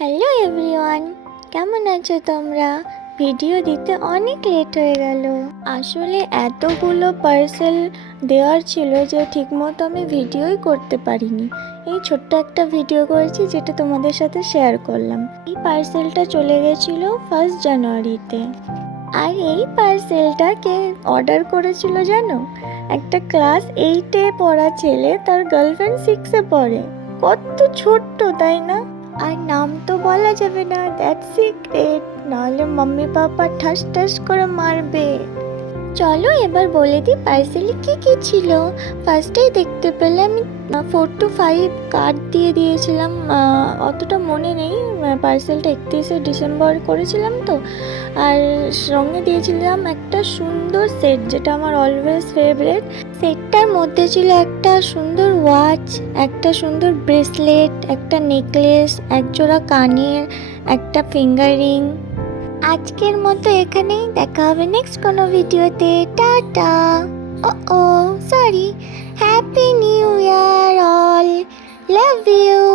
Hello everyone, কেমন আছো তোমরা? ভিডিও দিতে অনেক লেট হয়ে গেল। আসলে এতগুলো পার্সেল দেওয়ার ছিল যে ঠিকমতো আমি ভিডিওই করতে পারিনি। এই ছোট্ট একটা ভিডিও করেছি যেটা তোমাদের সাথে শেয়ার করলাম। এই পার্সেলটা চলে গেছিলো 1 জানুয়ারিতে। আর এই পার্সেলটা কে অর্ডার করেছিল জানো? একটা ক্লাস 8-এ পড়া ছেলে, তার গার্লফ্রেন্ড 6-এ পড়ে। কত ছোট্ট, তাই না? আর নাম তো বলা যাবে না, দ্যাটস সিক্রেট, নাহলে মাম্মি পাপা ঠাস ঠাস করে মারবে। চলো এবার বলে দিই পার্সেলে কি কি ছিল। ফার্স্টেই দেখতে পেলে আমি 4 to 5 কার্ড দিয়ে দিয়েছিলাম। অতটা মনে নেই, পার্সেলটা 31শে ডিসেম্বর করেছিলাম তো। আর সঙ্গে দিয়েছিলাম একটা সুন্দর সেট, যেটা আমার অলওয়েজ ফেভারিট। সেটটার মধ্যে ছিল একটা সুন্দর ওয়াচ, একটা সুন্দর ব্রেসলেট, একটা নেকলেস, একজোড়া কানের, একটা ফিঙ্গার রিং। আজকের মতো এখানেই, দেখা হবে নেক্সট কোনো ভিডিওতে। Tata. Oh sorry, happy new year all, love you.